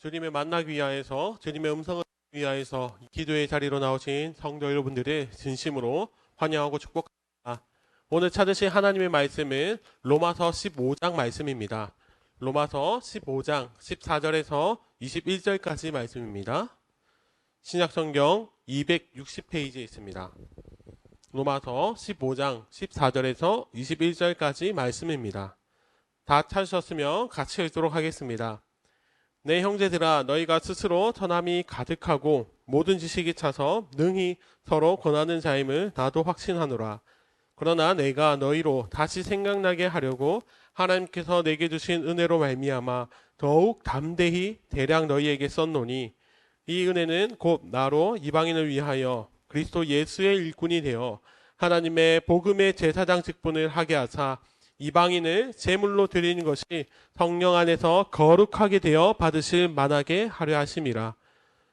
주님을 만나기 위하여서 주님의 음성을 듣기 위하여서 기도의 자리로 나오신 성도 여러분들을 진심으로 환영하고 축복합니다. 오늘 찾으신 하나님의 말씀은 로마서 15장 말씀입니다. 로마서 15장 14절에서 21절까지 말씀입니다. 신약성경 260페이지에 있습니다. 로마서 15장 14절에서 21절까지 말씀입니다. 다 찾으셨으면 같이 읽도록 하겠습니다. 내 형제들아, 너희가 스스로 선함이 가득하고 모든 지식이 차서 능히 서로 권하는 자임을 나도 확신하노라. 그러나 내가 너희로 다시 생각나게 하려고 하나님께서 내게 주신 은혜로 말미암아 더욱 담대히 대략 너희에게 썼노니, 이 은혜는 곧 나로 이방인을 위하여 그리스도 예수의 일꾼이 되어 하나님의 복음의 제사장 직분을 하게 하사 이방인을 제물로 드리는 것이 성령 안에서 거룩하게 되어 받으실 만하게 하려 하심이라.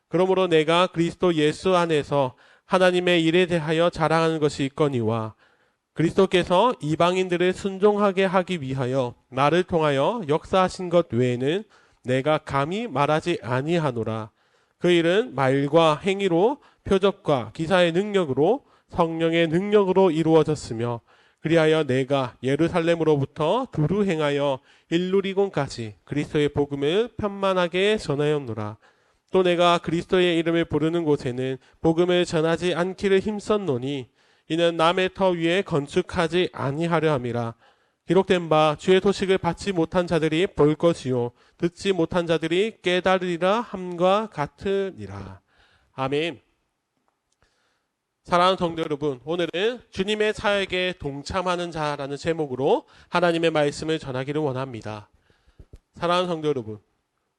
그러므로 내가 그리스도 예수 안에서 하나님의 일에 대하여 자랑하는 것이 있거니와, 그리스도께서 이방인들을 순종하게 하기 위하여 나를 통하여 역사하신 것 외에는 내가 감히 말하지 아니하노라. 그 일은 말과 행위로, 표적과 기사의 능력으로, 성령의 능력으로 이루어졌으며, 그리하여 내가 예루살렘으로부터 두루 행하여 일루리곤까지 그리스도의 복음을 편만하게 전하였노라. 또 내가 그리스도의 이름을 부르는 곳에는 복음을 전하지 않기를 힘썼노니, 이는 남의 터 위에 건축하지 아니하려 함이라. 기록된 바 주의 소식을 받지 못한 자들이 볼 것이요 듣지 못한 자들이 깨달으리라 함과 같으니라. 아멘. 사랑하는 성도 여러분, 오늘은 주님의 사역에 동참하는 자라는 제목으로 하나님의 말씀을 전하기를 원합니다. 사랑하는 성도 여러분,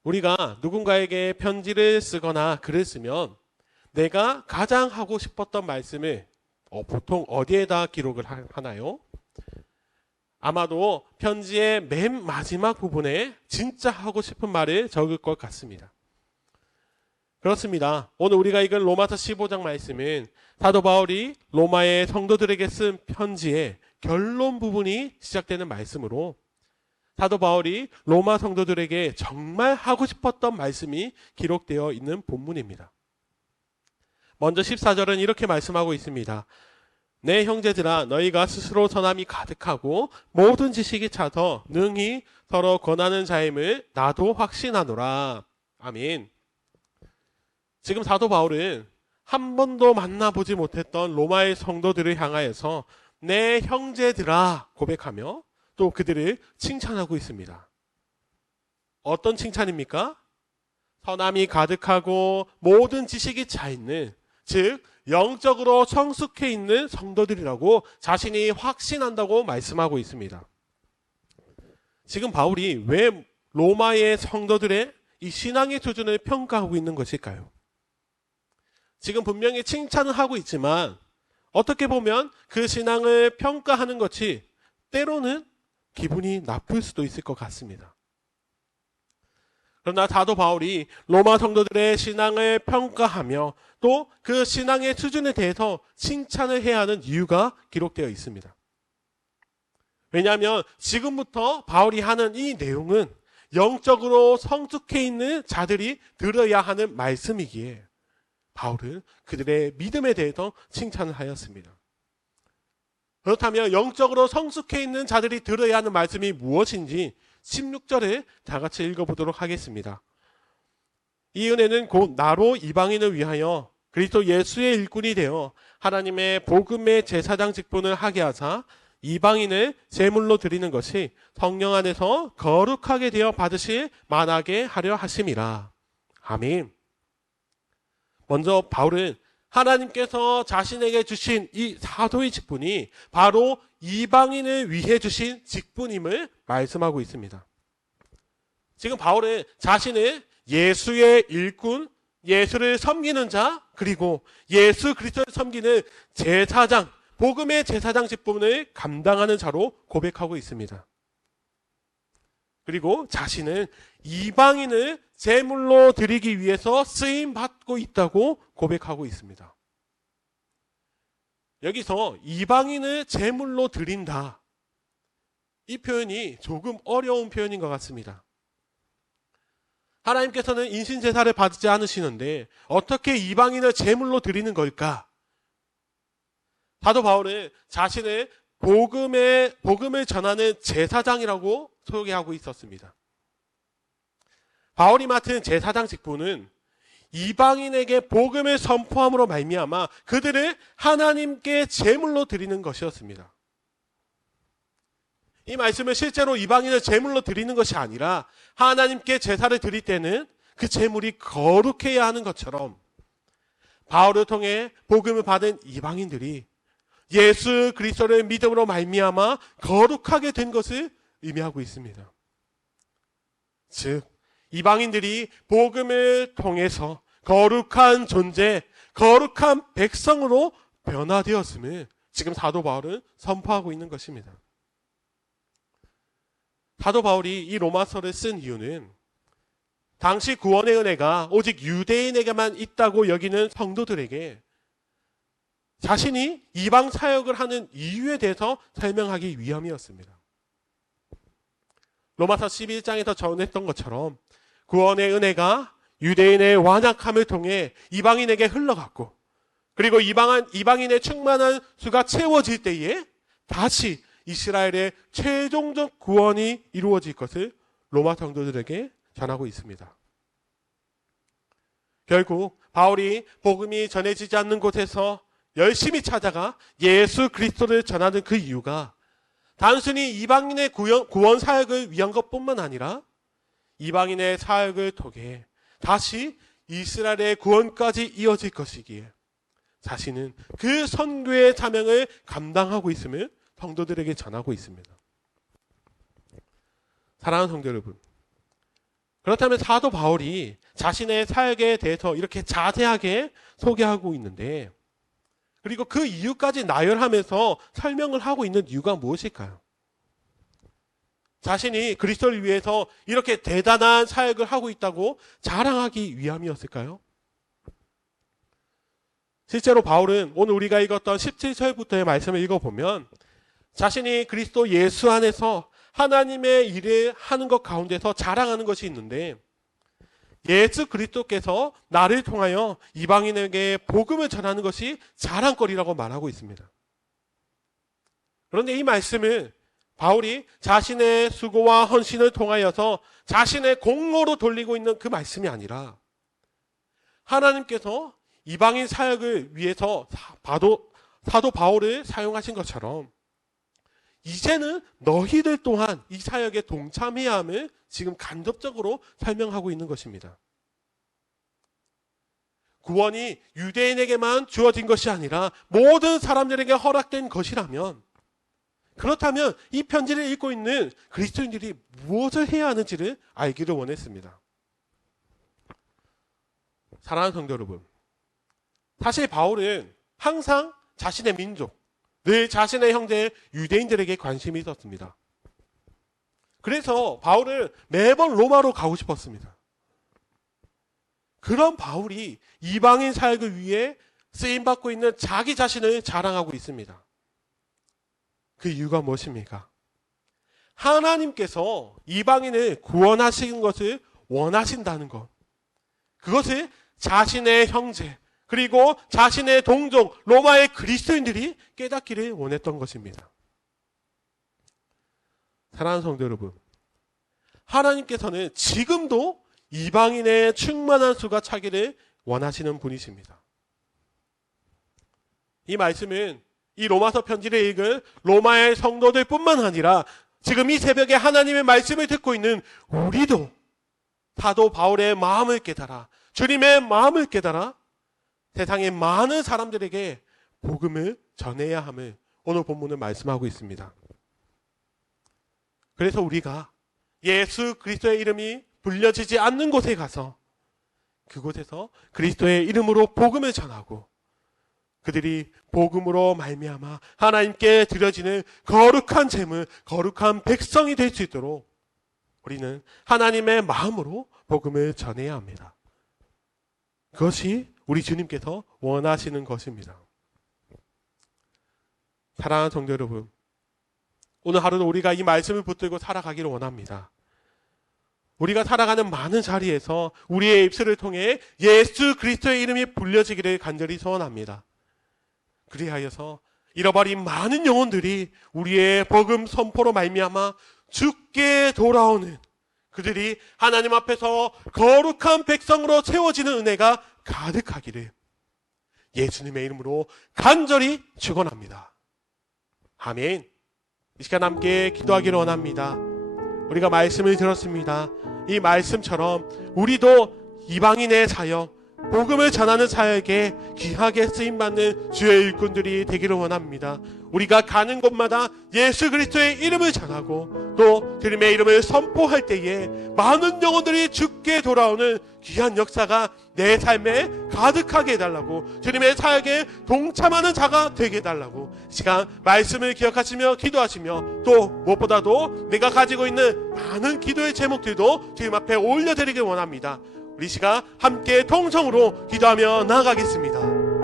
우리가 누군가에게 편지를 쓰거나 글을 쓰면 내가 가장 하고 싶었던 말씀을 보통 어디에다 기록을 하나요? 아마도 편지의 맨 마지막 부분에 진짜 하고 싶은 말을 적을 것 같습니다. 그렇습니다. 오늘 우리가 읽은 로마서 15장 말씀은 사도 바울이 로마의 성도들에게 쓴 편지의 결론 부분이 시작되는 말씀으로, 사도 바울이 로마 성도들에게 정말 하고 싶었던 말씀이 기록되어 있는 본문입니다. 먼저 14절은 이렇게 말씀하고 있습니다. 내 형제들아, 너희가 스스로 선함이 가득하고 모든 지식이 차서 능히 서로 권하는 자임을 나도 확신하노라. 아멘. 지금 사도 바울은 한 번도 만나보지 못했던 로마의 성도들을 향하여서 내 형제들아 고백하며 또 그들을 칭찬하고 있습니다. 어떤 칭찬입니까? 선함이 가득하고 모든 지식이 차 있는, 즉 영적으로 성숙해 있는 성도들이라고 자신이 확신한다고 말씀하고 있습니다. 지금 바울이 왜 로마의 성도들의 이 신앙의 수준을 평가하고 있는 것일까요? 지금 분명히 칭찬을 하고 있지만 어떻게 보면 그 신앙을 평가하는 것이 때로는 기분이 나쁠 수도 있을 것 같습니다. 그러나 사도 바울이 로마 성도들의 신앙을 평가하며 또 그 신앙의 수준에 대해서 칭찬을 해야 하는 이유가 기록되어 있습니다. 왜냐하면 지금부터 바울이 하는 이 내용은 영적으로 성숙해 있는 자들이 들어야 하는 말씀이기에 바울은 그들의 믿음에 대해서 칭찬을 하였습니다. 그렇다면 영적으로 성숙해 있는 자들이 들어야 하는 말씀이 무엇인지 16절을 다 같이 읽어보도록 하겠습니다. 이 은혜는 곧 나로 이방인을 위하여 그리스도 예수의 일꾼이 되어 하나님의 복음의 제사장 직분을 하게 하사 이방인을 제물로 드리는 것이 성령 안에서 거룩하게 되어 받으실 만하게 하려 하심이라. 아멘. 먼저 바울은 하나님께서 자신에게 주신 이 사도의 직분이 바로 이방인을 위해 주신 직분임을 말씀하고 있습니다. 지금 바울은 자신을 예수의 일꾼, 예수를 섬기는 자, 그리고 예수 그리스도를 섬기는 제사장, 복음의 제사장 직분을 감당하는 자로 고백하고 있습니다. 그리고 자신은 이방인을 제물로 드리기 위해서 쓰임 받고 있다고 고백하고 있습니다. 여기서 이방인을 제물로 드린다, 이 표현이 조금 어려운 표현인 것 같습니다. 하나님께서는 인신제사를 받지 않으시는데 어떻게 이방인을 제물로 드리는 걸까? 사도 바울은 자신을 복음을 전하는 제사장이라고 소개하고 있었습니다. 바울이 맡은 제사장 직분은 이방인에게 복음을 선포함으로 말미암아 그들을 하나님께 제물로 드리는 것이었습니다. 이 말씀은 실제로 이방인을 제물로 드리는 것이 아니라 하나님께 제사를 드릴 때는 그 제물이 거룩해야 하는 것처럼 바울을 통해 복음을 받은 이방인들이 예수 그리스도를 믿음으로 말미암아 거룩하게 된 것을 의미하고 있습니다. 즉 이방인들이 복음을 통해서 거룩한 존재, 거룩한 백성으로 변화되었음을 지금 사도 바울은 선포하고 있는 것입니다. 사도 바울이 이 로마서를 쓴 이유는 당시 구원의 은혜가 오직 유대인에게만 있다고 여기는 성도들에게 자신이 이방 사역을 하는 이유에 대해서 설명하기 위함이었습니다. 로마서 11장에서 전했던 것처럼 구원의 은혜가 유대인의 완악함을 통해 이방인에게 흘러갔고 그리고 이방인의 충만한 수가 채워질 때에 다시 이스라엘의 최종적 구원이 이루어질 것을 로마 성도들에게 전하고 있습니다. 결국 바울이 복음이 전해지지 않는 곳에서 열심히 찾아가 예수 그리스도를 전하는 그 이유가 단순히 이방인의 구원 사역을 위한 것뿐만 아니라 이방인의 사역을 통해 다시 이스라엘의 구원까지 이어질 것이기에 자신은 그 선교의 사명을 감당하고 있음을 성도들에게 전하고 있습니다. 사랑하는 성도 여러분, 그렇다면 사도 바울이 자신의 사역에 대해서 이렇게 자세하게 소개하고 있는데 그리고 그 이유까지 나열하면서 설명을 하고 있는 이유가 무엇일까요? 자신이 그리스도를 위해서 이렇게 대단한 사역을 하고 있다고 자랑하기 위함이었을까요? 실제로 바울은 오늘 우리가 읽었던 17절부터의 말씀을 읽어보면 자신이 그리스도 예수 안에서 하나님의 일을 하는 것 가운데서 자랑하는 것이 있는데 예수 그리스도께서 나를 통하여 이방인에게 복음을 전하는 것이 자랑거리라고 말하고 있습니다. 그런데 이 말씀을 바울이 자신의 수고와 헌신을 통하여서 자신의 공로로 돌리고 있는 그 말씀이 아니라 하나님께서 이방인 사역을 위해서 사도 바울을 사용하신 것처럼 이제는 너희들 또한 이 사역에 동참해야 함을 지금 간접적으로 설명하고 있는 것입니다. 구원이 유대인에게만 주어진 것이 아니라 모든 사람들에게 허락된 것이라면 그렇다면 이 편지를 읽고 있는 그리스도인들이 무엇을 해야 하는지를 알기를 원했습니다. 사랑하는 성도 여러분, 사실 바울은 항상 자신의 민족, 늘 자신의 형제 유대인들에게 관심이 있었습니다. 그래서 바울은 매번 로마로 가고 싶었습니다. 그런 바울이 이방인 사역을 위해 쓰임받고 있는 자기 자신을 자랑하고 있습니다. 그 이유가 무엇입니까? 하나님께서 이방인을 구원하시는 것을 원하신다는 것. 그것을 자신의 형제, 그리고 자신의 동족, 로마의 그리스도인들이 깨닫기를 원했던 것입니다. 사랑하는 성도 여러분, 하나님께서는 지금도 이방인의 충만한 수가 차기를 원하시는 분이십니다. 이 말씀은 이 로마서 편지를 읽은 로마의 성도들 뿐만 아니라 지금 이 새벽에 하나님의 말씀을 듣고 있는 우리도 사도 바울의 마음을 깨달아, 주님의 마음을 깨달아 세상의 많은 사람들에게 복음을 전해야 함을 오늘 본문은 말씀하고 있습니다. 그래서 우리가 예수 그리스도의 이름이 불려지지 않는 곳에 가서 그곳에서 그리스도의 이름으로 복음을 전하고 그들이 복음으로 말미암아 하나님께 드려지는 거룩한 제물, 거룩한 백성이 될 수 있도록 우리는 하나님의 마음으로 복음을 전해야 합니다. 그것이 우리 주님께서 원하시는 것입니다. 사랑하는 성도 여러분, 오늘 하루는 우리가 이 말씀을 붙들고 살아가기를 원합니다. 우리가 살아가는 많은 자리에서 우리의 입술을 통해 예수 그리스도의 이름이 불려지기를 간절히 소원합니다. 그리하여서 잃어버린 많은 영혼들이 우리의 복음 선포로 말미암아 주께 돌아오는, 그들이 하나님 앞에서 거룩한 백성으로 채워지는 은혜가 가득하기를 예수님의 이름으로 간절히 축원합니다. 아멘. 이 시간 함께 기도하기를 원합니다. 우리가 말씀을 들었습니다. 이 말씀처럼 우리도 이방인의 사역, 복음을 전하는 사역에 귀하게 쓰임받는 주의 일꾼들이 되기를 원합니다. 우리가 가는 곳마다 예수 그리스도의 이름을 전하고 또 주님의 이름을 선포할 때에 많은 영혼들이 주께 돌아오는 귀한 역사가 내 삶에 가득하게 해달라고, 주님의 사역에 동참하는 자가 되게 해달라고 시간 말씀을 기억하시며 기도하시며, 또 무엇보다도 내가 가지고 있는 많은 기도의 제목들도 주님 앞에 올려드리길 원합니다. 우리 시간 함께 통성으로 기도하며 나아가겠습니다.